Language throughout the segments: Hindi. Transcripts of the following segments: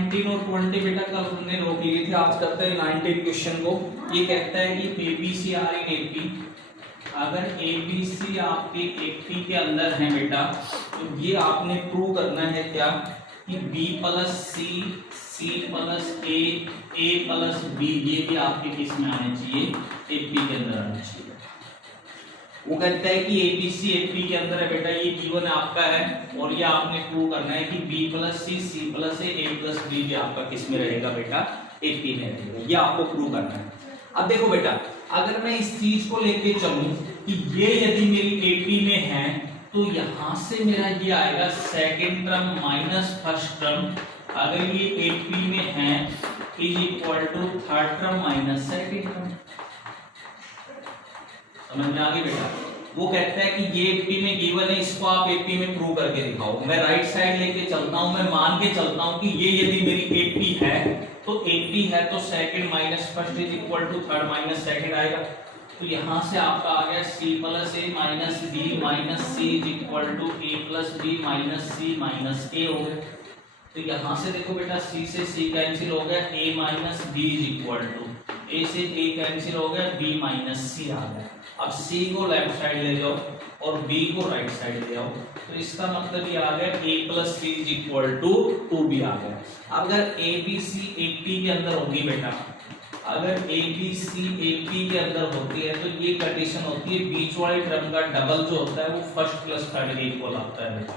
19 और 20 बेटा कल हमने रोक लिए थे, आज करते हैं 19 क्वेश्चन को। ये कहता है कि एबीसी आर इन एपी, अगर एबीसी आपके एपी के अंदर है बेटा, तो ये आपने प्रूव करना है क्या कि बी प्लस सी, सी प्लस ए प्लस बी, ये भी आपके किस में आने चाहिए, एपी के अंदर आना चाहिए। वो कहता है कि एबीसी एपी के अंदर है बेटा, ये गिवन आपका है और ये आपने प्रूव करना है कि बी प्लस सी प्लस ए प्लस बी भी आपका किस में रहेगा बेटा, एपी में रहेगा। ये आपको प्रूव करना है। अब देखो बेटा, अगर मैं इस चीज को लेके चलूं कि ये यदि मेरी एपी में है तो यहां से मेरा ये आएगा second term minus first term, अगर ये एपी में है is equal to third term minus second term. समझ में आ गई बेटा? वो कहता है कि ये एपी में गिवन है, इसको आप एपी में प्रूव करके दिखाओ। मैं राइट साइड लेके चलता हूं, मैं मान के चलता हूं कि ये यदि मेरी एपी है तो एपी है तो second minus first is equal to third minus second आएगा। तो यहां से आपका आ गया c plus a minus b minus c is equal to a plus b minus c minus a हो गया। तो यहां से देखो बेटा, सी से सी कैंसिल हो गया, a minus b is equal to a से ए कैंसिल हो गया, बी माइनस सी आ गया। अब सी को लेफ्ट साइड ले जाओ और बी को राइट साइड ले आओ, तो इसका मतलब ये आ गया a plus c is equal to 2b आ गया। अगर ए बी सी एपी के अंदर होगी बेटा, अगर ए बी सी एपी के अंदर होती है तो ये कंडीशन होती है बीच वाले टर्म का डबल जो होता है वो फर्स्ट प्लस थर्ड के इक्वल आता है बेटा।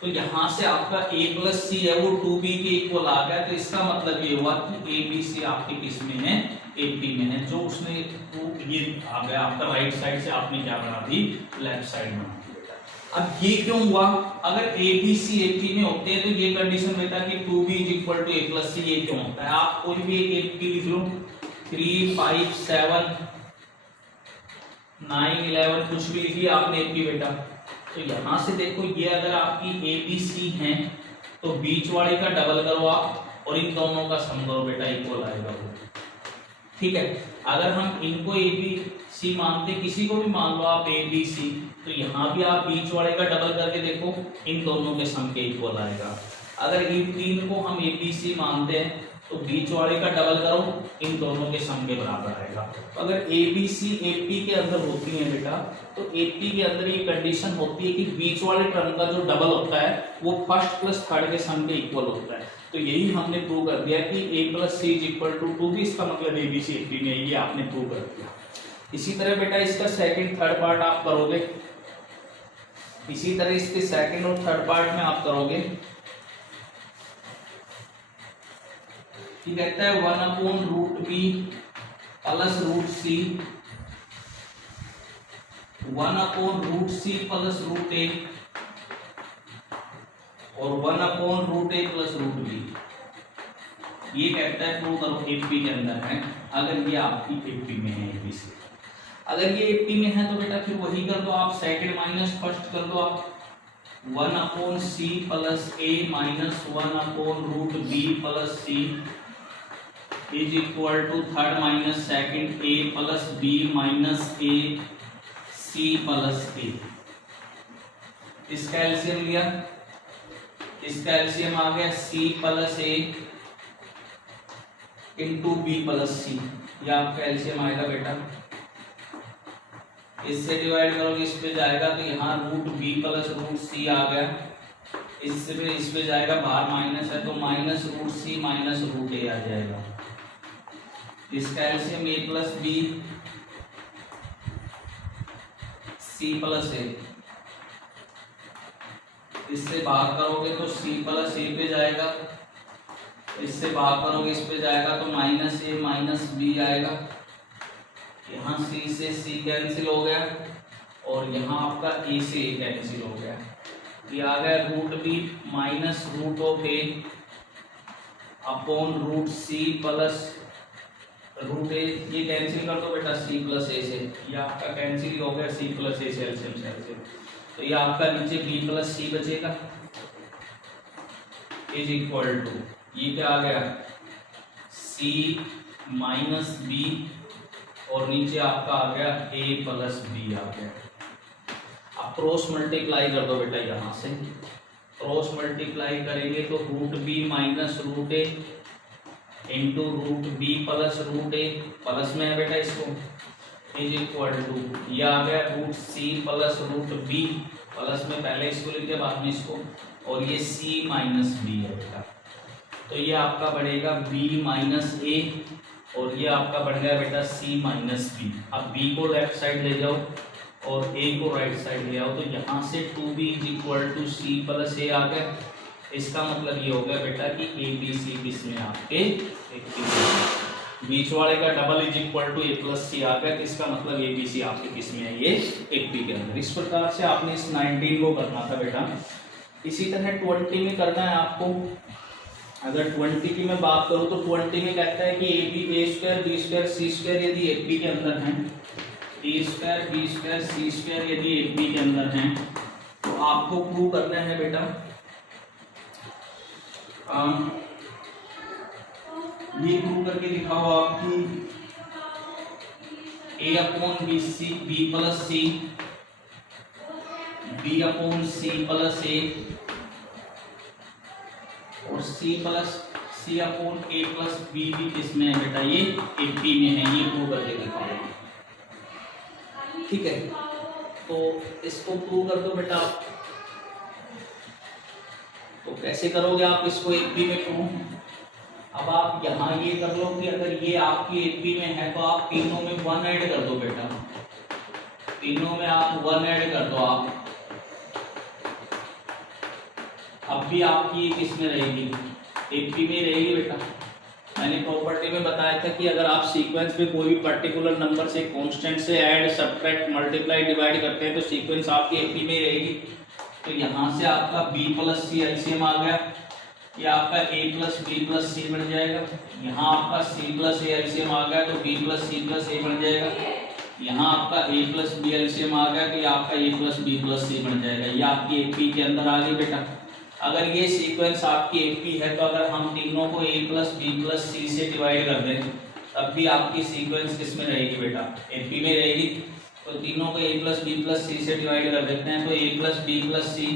तो यहां से आपका a प्लस सी है वो 2b के इक्वल आ गया। तो इसका मतलब ये हुआ कि a b c आपके किस में है, AP में है। जो उसने ये आ गया आपका राइट साइड से आपने क्या बना दी, लेफ्ट साइड बना दी बेटा। अब ये क्यों हुआ? अगर a b c AP में होते हैं तो ये कंडीशन बेटा कि 2b is equal to a plus c, ये क्यों होता है? आप कोई भी एक AP लिख लो, 3 5 7 9 11 कुछ भी लिखिए आपने AP बेटा। तो यहां से देखो, ये अगर आपकी ए बी सी है तो बीच वाले का डबल करो आप और इन दोनों का सम करो बेटा, इक्वल आएगा वो। ठीक है, अगर हम इनको ए बी सी मानते, किसी को भी मान लो आप ए बी सी, तो यहां भी आप बीच वाले का डबल करके देखो, इन दोनों के सम के इक्वल आएगा। अगर इन तीन को हम ए बी सी मानते हैं तो बीच वाले का डबल करो, इन दोनों के सम के बराबर आएगा। तो अगर ए बी सी एपी के अंदर होती है बेटा, तो एपी के अंदर ये कंडीशन होती है कि बीच वाले टर्म का जो डबल होता है वो फर्स्ट प्लस थर्ड के सम के इक्वल होता है। तो यही हमने प्रूव कर दिया कि a plus c is equal to 2b, इसका मतलब ए बी सी एपी में, ये आपने प्रूव कर दिया। इसी तरह बेटा इसका सेकंड थर्ड पार्ट आप करोगे, इसी तरह इसके सेकंड और थर्ड पार्ट में आप करोगे। ये कहता है 1/√b plus √c, 1/√c plus √a और 1/√a प्लस √b। ये कहता है प्रूव करो एपी के अंदर है, अगर ये आपकी एपी में है एपी से। अगर ये एपी में है तो बेटा फिर वही कर दो आप, सेकंड माइनस फर्स्ट कर दो आप, 1/c plus a minus 1/√b plus c is equal to third minus second a plus b minus a c plus a। इसका एलसीएम लिया, इसका एलसीएम आ गया c plus a into b plus c, यह आपका एलसीएम आएगा बेटा। इससे डिवाइड करोगे इस पे जाएगा तो यहाँ √b प्लस √c आ गया, इससे फिर इस पे जाएगा, बाहर माइनस है तो माइनस √c माइनस √a आ जाएगा। इसका LCM a plus b c plus a, इससे भाग करोगे तो c प्लस ए पे जाएगा, इससे भाग करोगे इस पे जाएगा तो माइनस ए माइनस बी आएगा। यहाँ c से c कैंसिल हो गया और यहाँ आपका a से a कैंसिल हो गया। ये आ गया √b minus √a upon √c plus √a, ये कैंसिल कर दो बेटा c प्लस a से, ये आपका कैंसिल ही हो गया c प्लस a से एलसीएम से। तो ये आपका नीचे b प्लस c बचेगा इज इक्वल टू, ये क्या आ गया c माइनस b और नीचे आपका आ गया a प्लस b आ गया। अब क्रॉस मल्टीप्लाई कर दो बेटा यहाँ से, क्रॉस मल्टीप्लाई करेंगे तो root b minus root a into root B plus root a, plus में है बेटा इसको, इज इक्वल टू ये आ गया root C plus root B, plus में पहले इसको लिख दिया बाद में इसको, और ये सी माइनस बी है बेटा। तो ये आपका बढ़ेगा बी माइनस ए और ये आपका बढ़ गया बेटा सी माइनस बी। अब बी को लेफ्ट साइड ले जाओ और ए को राइट साइड ले आओ, तो यहाँ से 2b is equal to c plus a आ गया। इसका मतलब ये हो गया बेटा कि ए बी सी किस में आपके बीच वाले का double is equal to a plus c आ गया, तो इसका मतलब ए बी सी आपके किस में है, ये 80 के अंदर। इस प्रकार से आपने इस 19 को करना था बेटा। इसी तरह 20 में करना है आपको। अगर 20 की मैं बात करूं तो 20 में कहता है कि A B A square B square C square यदि ए बी के अंदर है, A square B square C square यदि ए बी के अंदर है, तो आपको प्रूव करना है बेटा ये प्रूव करके दिखाओ आपकी a upon b c b plus c, b upon c plus a और c upon a plus b भी किसमें है बेटा, ये 80 में है। ये प्रूव करके दिखाओ, ठीक है। तो इसको प्रूव कर दो बेटा। तो कैसे करोगे आप इसको 80 में प्रूव? अब आप यहाँ ये कर लो कि अगर ये आपकी 80 में है तो आप तीनों में 1 ऐड कर दो बेटा, तीनों में आप 1 ऐड कर दो आप। अब भी आपकी किस में रहेगी, 80 में रहेगी बेटा। मैंने प्रॉपर्टी में बताया था कि अगर आप सीक्वेंस में कोई भी पर्टिकुलर नंबर से कांस्टेंट से ऐड सब्ट्रैक्ट मल्टीप्लाई डिवाइड करते हैं तो सीक्वेंस आपकी 80 में रहेगी। तो यहाँ से आपका b प्लस सी एलसीएम आ गया, ये आपका a प्लस बी प्लस सी बन जाएगा। यहाँ आपका c प्लस ए एलसीएम आ गया तो b प्लस सी प्लस ए बन जाएगा। यहाँ आपका a प्लस बी एलसीएम आ गया तो ये आपका a प्लस बी प्लस सी बन जाएगा। ये आपकी 80 के अंदर आ गई बेटा। अगर ये सीक्वेंस आपकी 80 है तो अगर हम तीनों को a plus b plus c से डिवाइड कर दें तब भी आपकी सीक्वेंस किस में रहेगी बेटा, 80 में रहेगी। तो तीनों को a plus b plus c से डिवाइड कर देते हैं तो a plus b plus c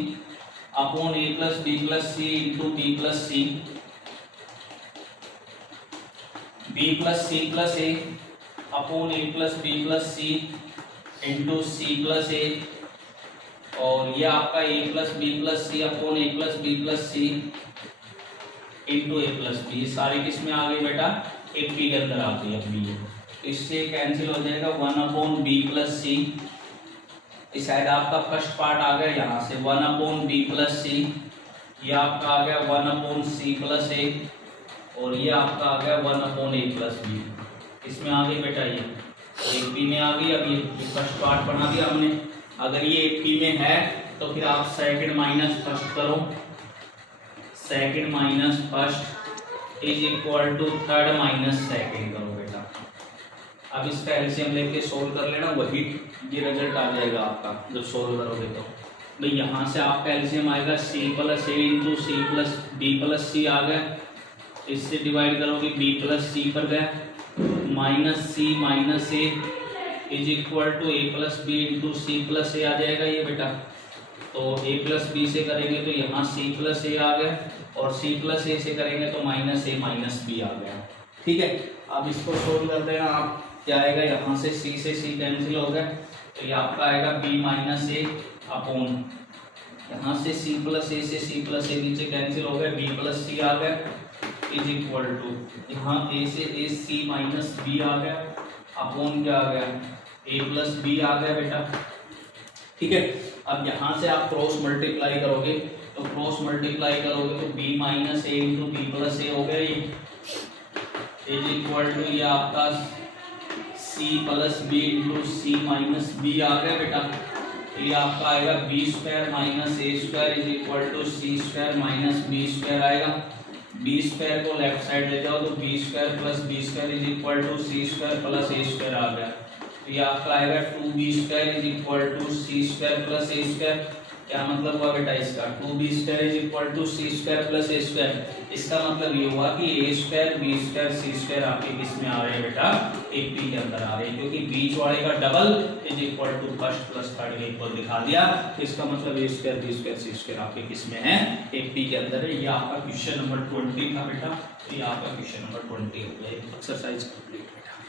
upon a plus b plus c into b plus c, b plus c plus a upon a plus b plus c into c plus a, और ये आपका a plus b plus c upon a plus b plus c into a plus b. ये सारी किस में आ गई बेटा, 80 के अंदर आ गई। अब भी तो इससे कैंसिल हो जाएगा 1 अपॉन बी प्लस सी। इस साइड आपका फर्स्ट पार्ट आ गया यहाँ से 1 अपॉन बी प्लस सी, ये आपका आ गया 1 अपॉन सी प्लस ए और ये आपका आ गया 1 अपॉन ए प्लस बी। इसमें आ गई बेटा ये 80 में आ गई। अब ये फर्स्ट पार्ट बना दिया हमने। अगर ये 80 में है तो फिर आप सेकंड माइनस फर्स्ट करो, second minus first is equal to third minus second करो बेटा। अब इसका एलसीएम लेके सोल्व कर लेना, वही ये रिजल्ट आ जाएगा आपका जब सोल्व करोगे। तो भाई यहाँ से आपका एलसीएम आएगा c plus a into c plus b plus c आ गया। इससे डिवाइड करोगे b प्लस सी पर गया minus c minus a is equal to a plus b into c plus a आ जाएगा ये बेटा। तो a प्लस बी से करेंगे तो यहाँ c प्लस ए आ गया और c प्लस ए से करेंगे तो माइनस ए माइनस बी आ गया, ठीक है। अब इसको सोल्व कर देना आप, क्या आएगा यहाँ से c से c कैंसिल हो गया तो ये आपका आएगा b माइनस ए अपॉन यहाँ से c प्लस ए से c प्लस ए नीचे कैंसिल हो गया, b प्लस सी आ गया इज इक्वल टू यहाँ a से a c माइनस b आ गया अपॉन क्या आ गया a प्लस b आ गया बेटा, ठीक है। अब यहाँ से आप क्रॉस मल्टीप्लाई करोगे तो क्रॉस मल्टीप्लाई करोगे तो b minus a into b plus a हो गया ये इज इक्वल टू ये आपका c plus b into c minus b आ गया बेटा। तो ये आपका आएगा b square minus a square is equal to C square minus b square आएगा। बी स्क्वायर को लेफ्ट साइड ले जाओ तो b square plus b square is equal to C square plus A square आ गया। तो ये आपका आएगा 2b square is equal to C square plus A square. क्या मतलब हुआ बेटा इसका 2b² is equal to c² plus a²। इसका मतलब ये हुआ कि a² b² c² आपके किस में आ रहे हैं बेटा AP के अंदर आ रहे हैं, क्योंकि बीच वाले का double is equal to first plus third के इक्वल दिखा दिया। तो इसका मतलब a² b² c² आपके किस में है AP के अंदर है। ये आपका क्वेश्चन नंबर 20 था बेटा। तो ये आपका क्वेश्चन नंबर 20 हो गया। Exercise complete.